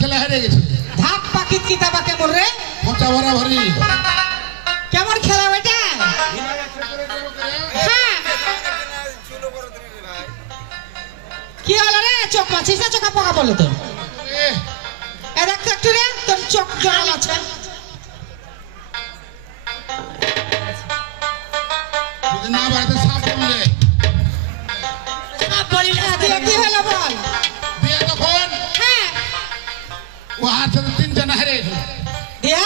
খেলা হেরে গেছে। ধাক পাকিত কিতাবা কেমন রে? পচা ভরা ভরি। কেমন খেলা ওইটা? হ্যাঁ কি হলো রে? চোখ মাছিস না চোখা পোকা বলে তো? এ দেখ একটু রে, তোর চোখ জল আছে। যদি না বাড়িতে সাপ বললে কি হলো বল? দিয়ে তখন হ্যাঁ ও হাত সাথে 3 জন হেরে দিয়া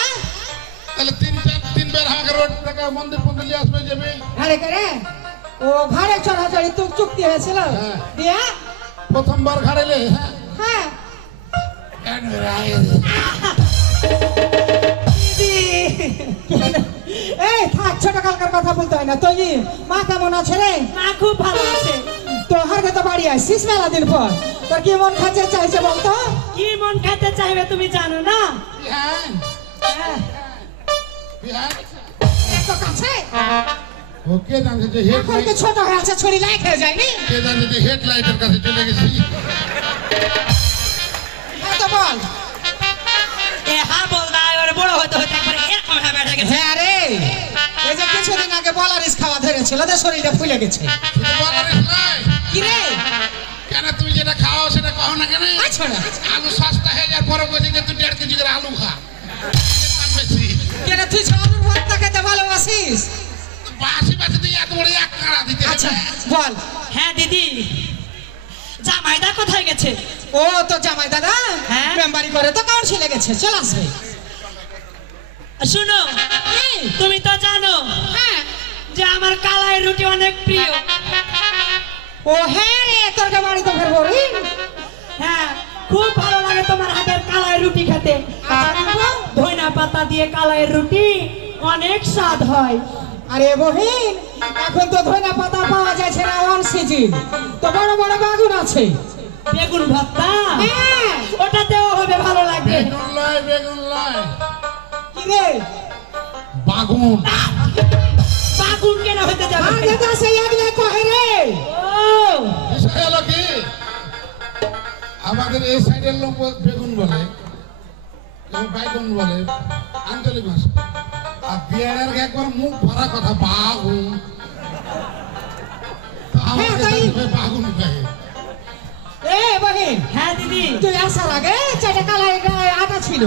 তাহলে 3 বার আমাকে রোড থেকে মন্দির পর্যন্ত নিয়ে আসবে যাবে। ঘরে করে ও ঘরে চড়াচড়ি তো চুক্তি হয়েছিল। হ্যাঁ। দিয়া প্রথমবার ঘাড়াইলে হ্যাঁ হ্যাঁ এই থাক, ছোট কালকার কথা বলতে হয় না। তুই মা কেমন আছে রে? মা খুব ভালো আছে। তো হারকে তো বাড়ি আসছিস মেলা দিন পর, তোর কি মন খাচ্ছে চাইছে বলতো? কি মন খেতে চাইবে তুমি জানো না? বিহান হ্যাঁ। বিহান এত কাছে ওকে জানছে যে এখন কি ছোট হয়ে আছে, ছড়ি লাই খেয়ে যায়নি? কে জানছে যে হেডলাইটের কাছে চলে গেছি। হ্যাঁ তো বল। এ হ্যাঁ বল না, এবারে বড় হতে হতে একবার এরকম হয়ে বেড়ে গেছে। হ্যাঁ রে, এই যে কিছুদিন আগে বলারিস খাওয়া ধরেছিল, ওদের শরীরটা ফুলে গেছে। শুধু বলারিস নাই, কি রে? কেন তুমি যেটা খাও সেটা কও না কেন? আচ্ছা না আলু সস্তা হয়ে যাওয়ার পরে বলছি যে তুই 1.5 কেজি করে আলু খা। দাম বেশি। কেন তুই আলুর ভর্তা খেতে ভালোবাসিস? বাসি বাসি দিয়ে এত বড় এক কাড়া দিতে আচ্ছা হবে। বল। হ্যাঁ দিদি, জামাইদা কোথায় গেছে? ও তো জামাই দাদা হ্যাঁ? মেম্বারি করে তো কাউন্সিলে গেছে, চল আসবে। শুনো, তুমি তো জানো হ্যাঁ যে আমার কালাই রুটি অনেক প্রিয়। ও হ্যাঁ রে, তোর কে বাড়ি তো ফেরবো রে। হ্যাঁ, খুব ভালো লাগে তোমার হাতের কালাই রুটি খেতে। ধইনা পাতা দিয়ে কালাই রুটি অনেক স্বাদ হয়। আরে বহিন, এখন তো ধইনা পাতা পাওয়া যাচ্ছে না, অন সিজন তো বড় বড় বাগুন আছে। বেগুন ভর্তা হ্যাঁ ওটাতেও হবে, ভালো লাগবে। বেগুন লাই কি রে? বাগুন। বাগুন কেন হতে যাবে? আর দাদা সেই আগলে কহে রে। ও বিষয় হলো কি, আমাদের এই সাইডের লোক বেগুন বলে, কেউ বাইগুন বলে আঞ্চলিক ভাষা। আর বিহারের একবার মুখ ভরা কথা বাগুন। তো আমার হ্যাঁ, কাছে তাই। বাগুন কহে। এ বহিন, হ্যাঁ দিদি, তুই আসার আগে চারটা কালাই আটা ছিল,